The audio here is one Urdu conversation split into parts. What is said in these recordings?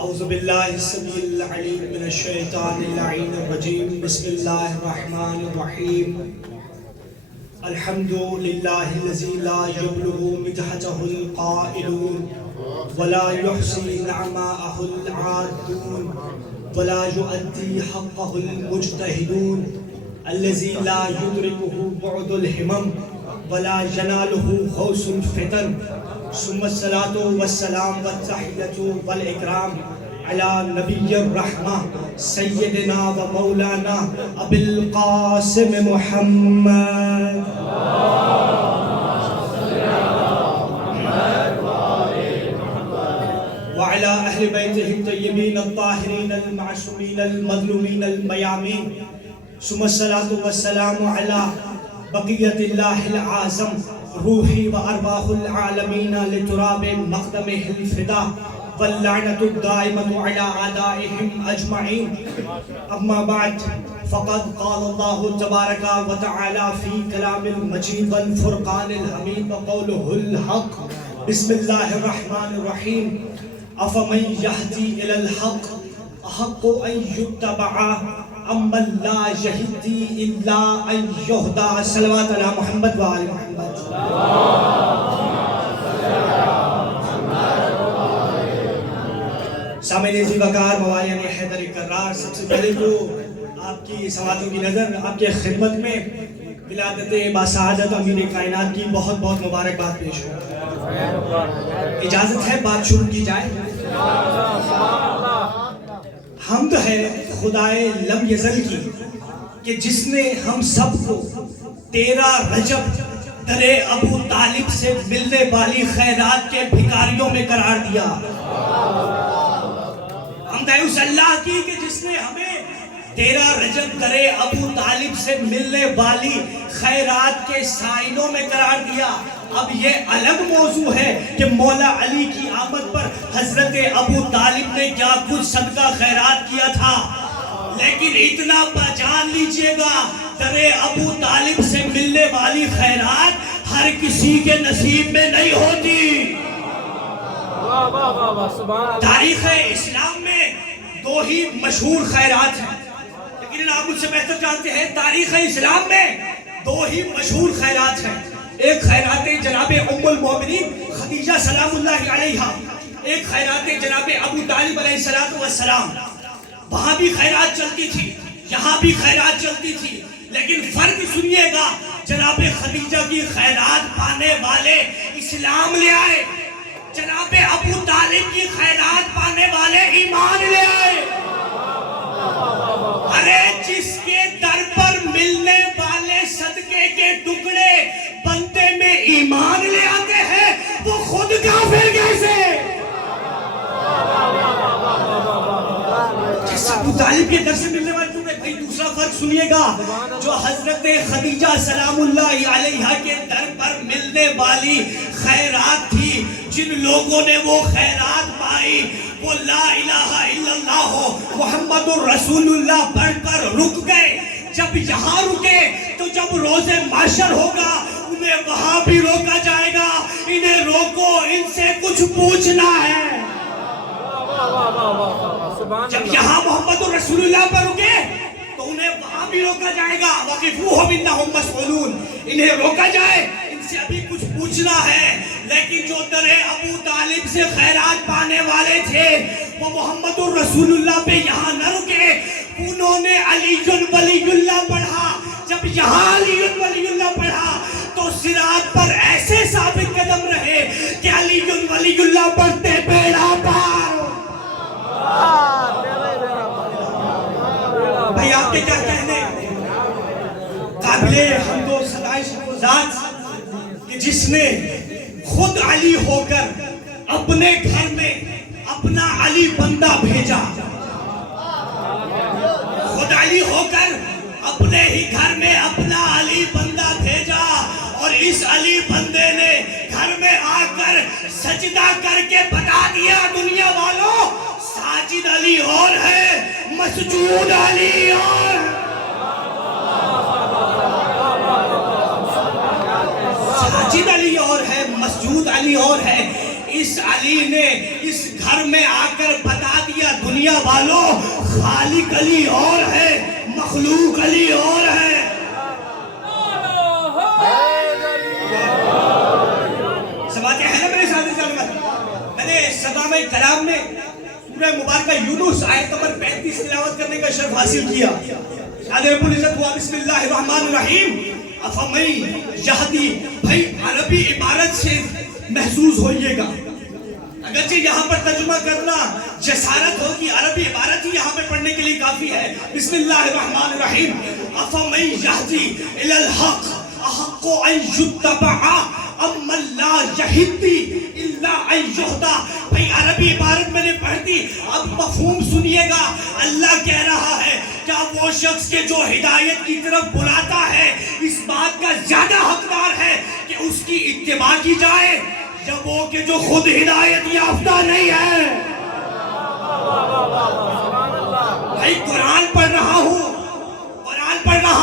اعوذ باللہ السمیع العلیم من الشیطان اللعین الرجیم بسم اللہ الرحمن الرحیم الحمد للہ الذی لا یبلغ مدحتہ القائلون ولا يحصي نعماءه العادون ولا يؤدي حقه المجتهدون الذي لا يدركه بعد الهمم ولا يناله غوث الفتن ثم الصلاة والسلام والتحية والإكرام على نبي الرحمة سيدنا ومولانا أبي القاسم محمد وعلى أهل بيته الطيبين الطاهرين المعصومين المظلومين الميامين ثم الصلاة والسلام على بقية الله العظم روحي وأرواح العالمين لتراب مقدمه الفدا واللعنة الدائمة على أعدائهم أجمعين أما بعد فقد قال الله تبارك وتعالى في كلام المجيد والفرقان الحميد وقوله الحق بسم الله الرحمن الرحيم أفمن يهدي إلى الحق أحق أن يتبع أمن لا يهدي إلا أن يهدى صلوات على محمد وآل محمد سامعین عزیز وقار موالین حیدر کرار سب سے پہلے تو آپ کی سماعتوں کی نظر آپ کے خدمت میں ولادت باسعادت امیر کائنات کی بہت بہت مبارکباد پیش ہو. اجازت ہے بات شروع کی جائے. حمد ہے خدائے لم یزل کی کہ جس نے ہم سب کو 13 رجب در ابو طالب سے ملنے والی خیرات کے بھکاریوں میں قرار دیا. حمد ہے اس اللہ کی کہ جس نے ہمیں 13 رجب در ابو طالب سے ملنے والی خیرات کے سائنوں میں قرار دیا. اب یہ الگ موضوع ہے کہ مولا علی کی آمد پر حضرت ابو طالب نے کیا کچھ صدقہ خیرات کیا تھا، لیکن اتنا پہچان لیجئے گا در ابو طالب سے ملنے والی خیرات ہر کسی کے نصیب میں نہیں ہوتی. تاریخ اسلام میں 2 ہی مشہور خیرات ہیں، لیکن آپ مجھ سے بہتر جانتے ہیں تاریخ اسلام میں 2 ہی مشہور خیرات ہیں. ایک خیرات جناب ام المومنین خدیجہ سلام اللہ علیہا، ایک خیرات جناب ابو طالب علیہ السلام. وہاں بھی خیرات چلتی تھی، یہاں بھی خیرات چلتی تھی، لیکن فرق سنیے گا. جناب خدیجہ کی خیرات پانے والے اسلام لے آئے، جناب ابو طالب کی خیرات پانے والے ایمان لے آئے. ارے جس کے در پر ملنے والے صدقے کے ٹکڑے بندے میں ایمان لے آتے ہیں وہ خود کافر کیسے؟ جس ابو طالب کے در سے ملنے والے ٹکڑے. بھائی دوسرا فرق سنیے گا، جو حضرت خدیجہ سلام اللہ علیہا کے در پر ملنے والی خیرات تھی، جن لوگوں نے وہ خیرات پائی وہ لا الہ الا اللہ محمد الرسول اللہ پڑھ کر رک گئے. جب یہاں رکے تو جب روز محشر ہوگا انہیں وہاں بھی روکا جائے گا. انہیں روکو، ان سے کچھ پوچھنا ہے. جب یہاں محمد الرسول اللہ پر رکے تو انہیں وہاں بھی روکا جائے گا. وَقِفُوهُمْ إِنَّهُمْ مَسْئُولُونَ. انہیں روکا جائے، ان سے ابھی کچھ پوچھنا ہے. لیکن جو در ابو طالب سے خیرات پانے والے تھے وہ محمد الرسول اللہ پہ یہاں نہ رکے، انہوں نے علی ولی اللہ پڑھا. جب یہاں علی ولی اللہ پڑھا تو صراط پر ایسے ثابت قدم رہے کہ علی ولی اللہ پڑھتے بیڑا پار. بھائی آپ کے کیا کہنے؟ قابل حمد و ستائش وہ ذات کہ جس نے خود علی ہو کر اپنے گھر میں اپنا علی بندہ بھیجا. خود علی ہو کر اپنے ہی گھر میں اپنا علی بندہ بھیجا، اور اس علی بندے نے گھر میں آ کر سجدہ کر کے بتا دیا دنیا والوں ساجد علی اور ہے، مسجود علی اور. ساجد علی اور ہے، مسجود علی اور ہے. اس علی نے اس گھر میں آ کر بتا دیا دنیا والوں خالق علی اور ہے، مخلوق علی اور ہے۔ سماتے ہیں نا میرے ساتھ؟ میں نے صدامہ کلام میں سورہ مبارکہ یونس آیت نمبر 35 تلاوت کرنے کا شرف حاصل کیا۔ شاید رب العزت ہوا بسم اللہ الرحمن الرحیم افمن یہدی، بھائی عربی عبارت سے محظوظ ہوئیے گا، اگرچہ یہاں پر ترجمہ کرنا جسارت ہو کہ عربی عبارت ہی یہاں پہ پڑھنے کے لیے کافی ہے۔ بسم اللہ الرحمن الرحیم افمن یہدی الی الحق احق ان یتبع اما لا یہدی الا ان یہدی۔ بھائی عربی عبارت میں نے پڑھ دی، اب مفہوم سنیے گا۔ اللہ کہہ رہا ہے کیا وہ شخص کے جو ہدایت کی طرف بلاتا ہے اس بات کا زیادہ حقدار ہے کہ اس کی اتباع کی جائے، یا وہ کہ جو خود ہدایت یافتہ نہیں ہے؟ بھائی قرآن پڑھ رہا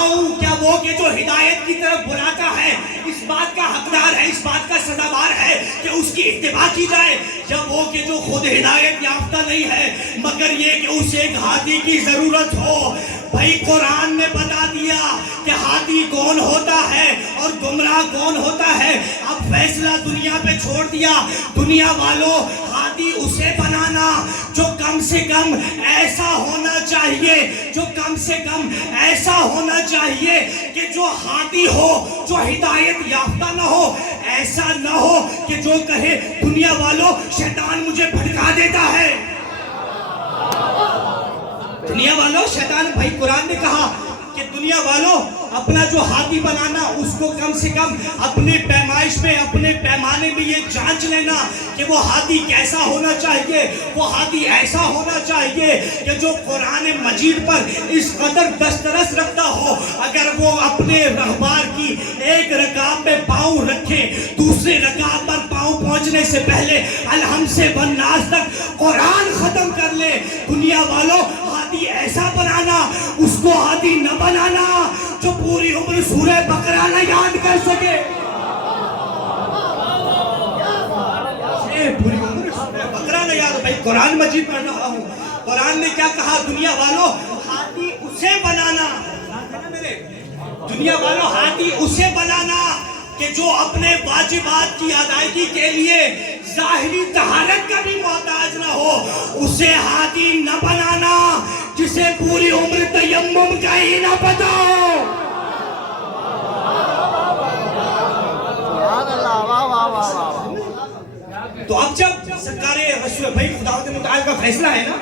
ہوں، کیا وہ کہ جو ہدایت کی طرف بلاتا ہے اس بات کا حقدار ہے، اس بات کا سزاوار ہے کہ اس کی اتباع کی جائے، یا وہ کہ جو خود ہدایت یافتہ نہیں ہے مگر یہ کہ اسے ایک ہادی کی ضرورت ہو؟ بھائی قرآن نے بتا دیا کہ ہادی کون ہوتا ہے اور گمراہ کون ہوتا ہے۔ اب فیصلہ دنیا پہ چھوڑ دیا۔ دنیا والوں ہادی اسے بنانا جو کم سے کم ایسا ہونا چاہیے، جو کم سے کم ایسا ہونا چاہیے کہ جو ہادی ہو، جو ہدایت یافتہ نہ ہو، ایسا نہ ہو کہ جو کہے دنیا والوں شیطان مجھے بھٹکا دیتا ہے۔ دنیا والوں شیطان، بھائی قرآن نے کہا کہ دنیا والوں اپنا جو ہادی بنانا اس کو کم سے کم اپنے پیمائش میں، اپنے پیمانے میں یہ جانچ لینا کہ وہ ہادی کیسا ہونا چاہیے۔ وہ ہادی ایسا ہونا چاہیے کہ جو قرآن مجید پر اس قدر دسترس رکھتا ہو، اگر وہ اپنے رہبار کی ایک رکعت میں پاؤں رکھے، دوسرے رکعت پر پاؤں پہنچنے سے پہلے الحمد سے والناس تک قرآن ختم کر لے۔ دنیا والوں ہادی ایسا بنانا، اس کو ہادی نہ بنانا جو پوری عمر سورہ بقرہ نہ یاد کر سکے۔ پوری عمر سورہ بقرہ نہ یاد، بھائی قرآن مجید پڑھ رہا ہوں۔ قرآن نے کیا کہا؟ دنیا والوں ہادی اسے بنانا، دنیا والوں ہادی اسے بنانا کہ جو اپنے واجبات کی ادائیگی کے لیے ظاہری طہارت کا بھی محتاج نہ ہو۔ اسے ہادی نہ بنانا جسے پوری عمر تیمم کا ہی نہ پتا ہو۔ تو اب جب سرکار رسول بھائی خداوند متعال کا فیصلہ ہے نا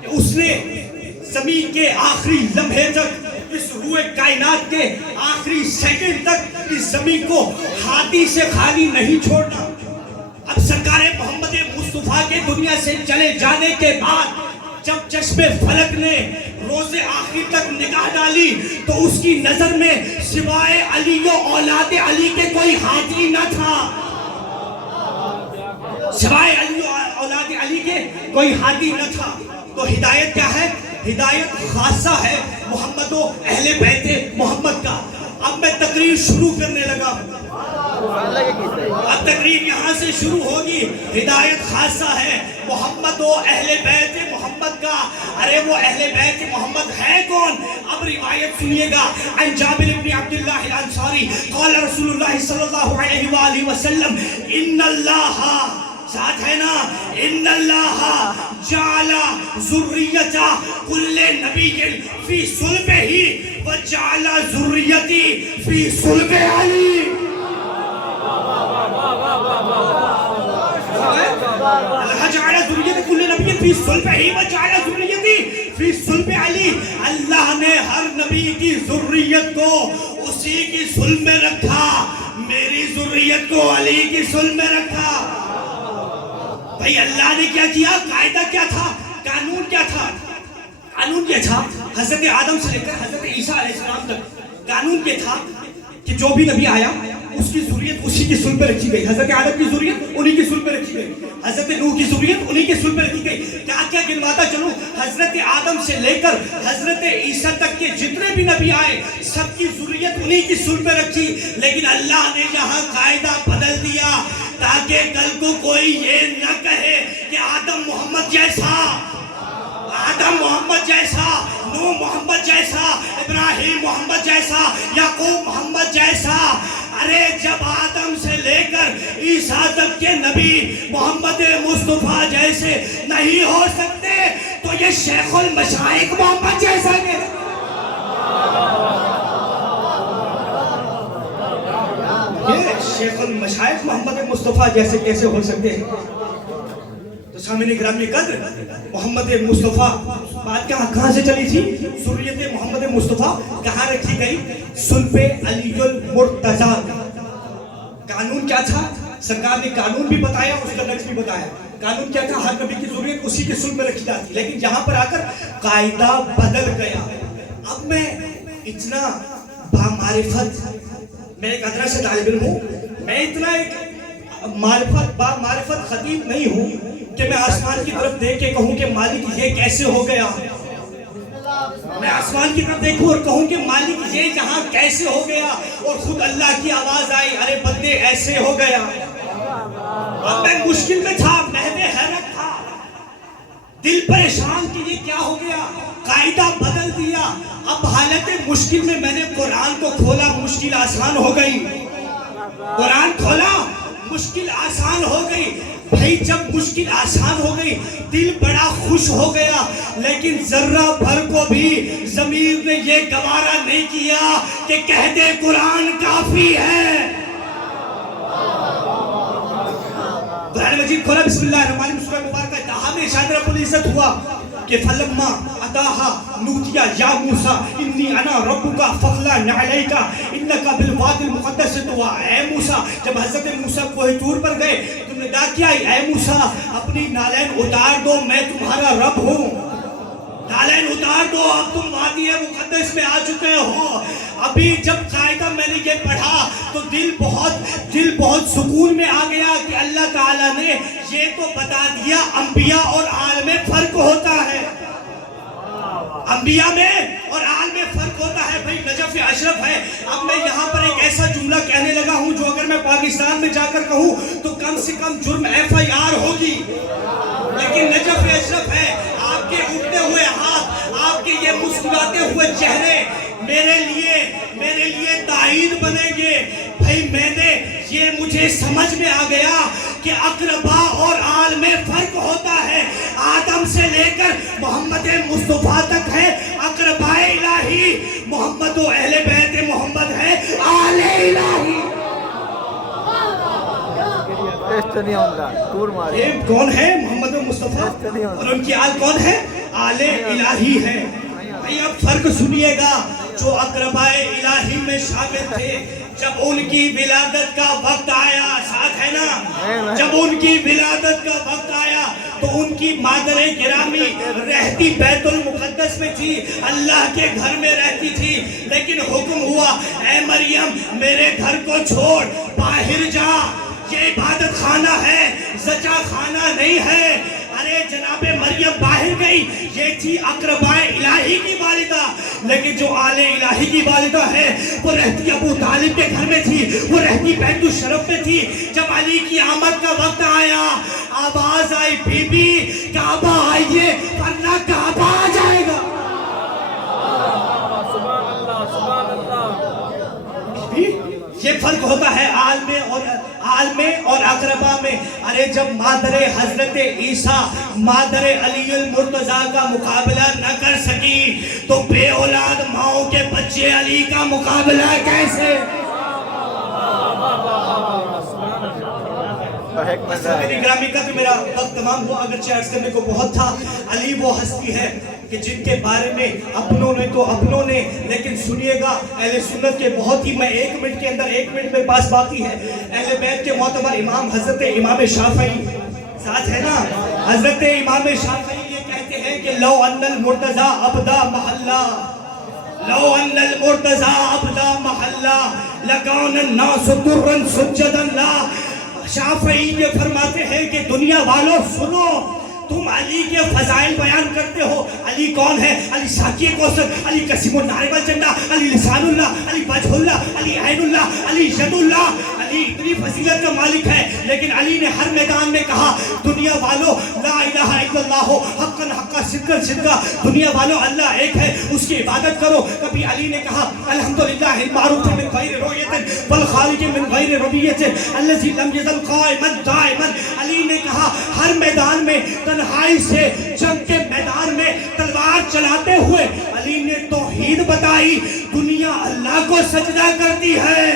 کہ اس نے زمین کے آخری لمحے تک، اس روح کائنات کے آخری سیکنڈ تک اس زمین کو ہادی سے خالی نہیں چھوڑنا۔ اب سرکار محمد مصطفیٰ کے دنیا سے چلے جانے کے بعد جب چشم فلک نے روز آخر تک نگاہ ڈالی تو اس کی نظر میں سوائے علی و اولاد علی کے کوئی ہادی نہ تھا۔ سوائے علی و اولاد علی کے کوئی ہادی نہ تھا۔ تو ہدایت کیا ہے؟ ہدایت خاصہ ہے محمد و اہل بیت محمد کا۔ اب میں تقریر شروع کرنے لگا، اب تقریر یہاں سے شروع ہوگی۔ ہدایت خاصہ ہے محمد و اہل بیت محمد کا۔ ارے وہ اہل بیت محمد ہے کون؟ اب روایت سنیے گا۔ عن جابر بن عبداللہ الانصاری قال رسول اللہ صلی اللہ علیہ وآلہ وسلم ان اللہ، ساتھ ہے نا، ان اللہ جعل ذریت کل نبی فی صلبہ وجعل ذریتی فی صلب علی۔ اللہ جعل ذریت کل نبی فی صلبہ وجعل ذریتی فی صلب علی۔ اللہ نے ہر نبی کی ذریت کو اسی کی صلب میں رکھا، میری ذریت کو علی کی صلب میں رکھا۔ بھائی اللہ نے کیا کیا؟ قاعدہ کیا تھا؟ قانون کیا تھا؟ قانون کیا تھا؟ حضرت آدم سے لے کر حضرت عیسیٰ علیہ السلام تک قانون کیا تھا کہ جو بھی نبی آیا اس کی ذریت اسی کی صلب پہ رکھی گئی۔ حضرت آدم کی ذریت انہی کی صلب پہ رکھی گئی، حضرت نوح کی ذریت انہی کی صلب پہ رکھی گئی۔ کیا کیا گنواتا چلوں، حضرت آدم سے لے کر حضرت عیسیٰ تک کے جتنے بھی نبی آئے سب کی ذریت انہی کی صلب پہ رکھی۔ لیکن اللہ نے یہاں قاعدہ بدل دیا تاکہ کل کو کوئی یہ نہ کہے کہ آدم محمد جیسا۔ آدم محمد جیسا، نوح محمد جیسا، ابراہیم محمد جیسا، یعقوب محمد جیسا. ارے جب آدم سے لے کر عیسیٰ تک کے نبی محمد مصطفیٰ جیسے نہیں ہو سکتے تو یہ شیخ المشائخ محمد جیسا ہے. یہ شیخ المشائخ محمد مصطفیٰ جیسے کیسے ہو سکتے ہیں؟ تو سامعین گرامی قدر، محمد مصطفیٰ بات کہاں سے چلی تھی؟ ذریت محمد مصطفیٰ کہاں رکھی گئی؟ صلب علی المرتضیٰ. قانون کیا تھا؟ سرکار نے قانون بھی بتایا، اس کا نقش بھی بتایا. قانون کیا تھا؟ ہر نبی کی ذریت اسی کے صلب میں رکھی جاتی. لیکن یہاں پر آ کر قاعدہ بدل گیا. اب میں اتنا بامعرفت، میں ایک ادنا سے طالب علم ہوں، میں اتنا ایک معرفت خطیب نہیں ہوں کہ میں آسمان کی طرف دیکھ کے کہوں کہ مالک یہ کیسے ہو گیا. میں آسمان کی طرف دیکھوں اور کہوں کہ مالک یہ جہاں کیسے ہو گیا، اور خود اللہ کی آواز آئی ارے بندے ایسے ہو گیا. اب میں مشکل میں تھا، محو حیرت تھا، دل پریشان کہ یہ کیا ہو گیا. قاعدہ بدل دیا. اب حالت مشکل میں نے قرآن کو کھولا، مشکل آسان ہو گئی. قرآن کھولا، مشکل آسان ہو گئی. بھائی جب مشکل آسان ہو گئی دل بڑا خوش ہو گیا، لیکن ذرہ بھر کو بھی ضمیر نے یہ گوارا نہیں کیا کہ کہہ دے قرآن کافی ہے. قرآن مجید کھولا، بسم اللہ الرحمن الرحیم، سورہ مبارکہ تہا میں ارشاد رب العزت ہوا کہ فلما اتاہا نودیا یا موسیٰ انی انا ربکا فاخلع علیکا انکا بالوادی المقدس طویٰ. اے موسیٰ، جب حضرت موسیٰ کوہ طور پر گئے تم نے کہا کیا اے موسیٰ اپنی نالین اتار دو، میں تمہارا رب ہوں. نالین اتار دو، اب تم وادی مقدس میں آ چکے ہو. ابھی جب قاعدہ میں نے یہ پڑھا تو دل بہت سکون میں آ گیا کہ اللہ تعالیٰ نے یہ تو بتا دیا انبیاء اور آل میں فرق ہوتا ہے. انبیاء میں اور آل میں فرق ہوتا ہے. بھائی نجف اشرف ہے. اب میں یہاں پر ایک ایسا جملہ کہنے لگا ہوں جو اگر میں پاکستان میں جا کر کہوں تو کم سے کم جرم FIR ہوگی. لیکن نجف اشرف ہے. آپ کے اٹھتے ہوئے ہاتھ، آپ کے یہ مسکراتے ہوئے چہرے میرے لیے تائید بنیں گے. بھائی مجھے سمجھ میں آ گیا کہ اقربا اور آل میں فرق ہوتا ہے. آدم سے لے کر محمد مصطفیٰ تک ہے اقربا الہی، محمد و اہل بیت محمد ہے آل الہی. یہ کون ہے؟ محمد مصطفیٰ. اور ان کی آل کون ہے؟ آل الہی ہے. بھائی اب فرق سنیے گا. جو اقربا الہی میں شامل تھے جب ان کی ولادت کا وقت آیا، ساتھ ہے نا، جب ان کی ولادت کا وقت آیا تو ان کی مادر گرامی رہتی بیت المقدس میں تھی، اللہ کے گھر میں رہتی تھی. لیکن حکم ہوا اے مریم میرے گھر کو چھوڑ، باہر جا، یہ عبادت خانہ ہے، زچا خانہ نہیں ہے. ارے جناب مریم باہر گئی. یہ تھی اقربا الہی کی والدہ. لیکن جو آل الہی کی والدہ ہے وہ رہتی ابو طالب کے گھر میں تھی، وہ رہتی بیت الشرف میں تھی. جب علی کی آمد کا وقت آیا آواز آئی بی بی کعبہ آئیے ورنہ کعبہ آ جائے گا. یہ فرق ہوتا ہے آل میں اور اقربا میں. ارے جب مادر حضرت عیسیٰ مادر علی المرتضیٰ کا مقابلہ نہ کر سکی تو بے اولاد ماؤں کے بچے علی کا مقابلہ کیسے؟ گرامی قدر میرا وقت تمام ہوا، اگرچہ عرض کرنے کو بہت تھا. علی وہ ہستی ہے کہ جن کے بارے میں اپنوں نے لیکن سنیے گا اہل سنت کے بہت ہی، میں ایک منٹ کے اندر، ایک منٹ میرے پاس باقی ہے، اہل بیت کے معتبر امام حضرت امام شافعی ساتھ ہے نا. حضرت امام شافعی یہ کہتے ہیں کہ لو ان المرتضیٰ ابدا محلہ، لو ان المرتضیٰ ابدا محلہ لکان الناس درا سجدا لا. شافعی یہ فرماتے ہیں کہ دنیا والوں سنو، تم علی کے فضائل بیان کرتے ہو. علی کون ہے؟ علی ساقی کوثر، علی قسیم النار والجنہ، علی لسان اللہ، علی وجہ اللہ، علی عین اللہ، علی ید اللہ. علی اتنی فضیلت کا مالک ہے، لیکن علی نے ہر میدان میں کہا دنیا والو لا الہ الا اللہ حقا حقا صدقہ دنیا والوں اللہ ایک ہے اس کی عبادت کرو. کبھی علی نے کہا الحمدللہ المعروف من غیر رویت والخارج من غیر رویت الذی لم یزل قائما دائما. علی نے کہا ہر میدان میں تنہائی سے جنگ کے میدان میں تلوار چلاتے ہوئے علی نے توحید بتائی. دنیا اللہ کو سجدہ کرتی ہے.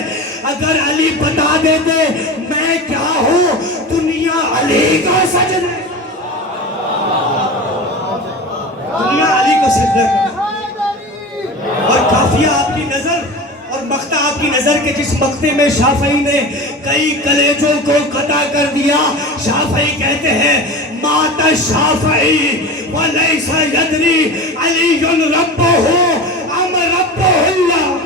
اگر علی بتا دیتے میں کیا ہوں, دنیا علی کو سجدہ, دنیا علی کو سجدہ کرتی. اور کافیہ آپ کی نظر اور مقطع آپ کی نظر کے جس مقطع میں شافعی نے کئی کلیجوں کو قطع کر دیا, شافعی کہتے ہیں مات الشافعی ولیس یدری علی ربہ ام ربہ اللہ.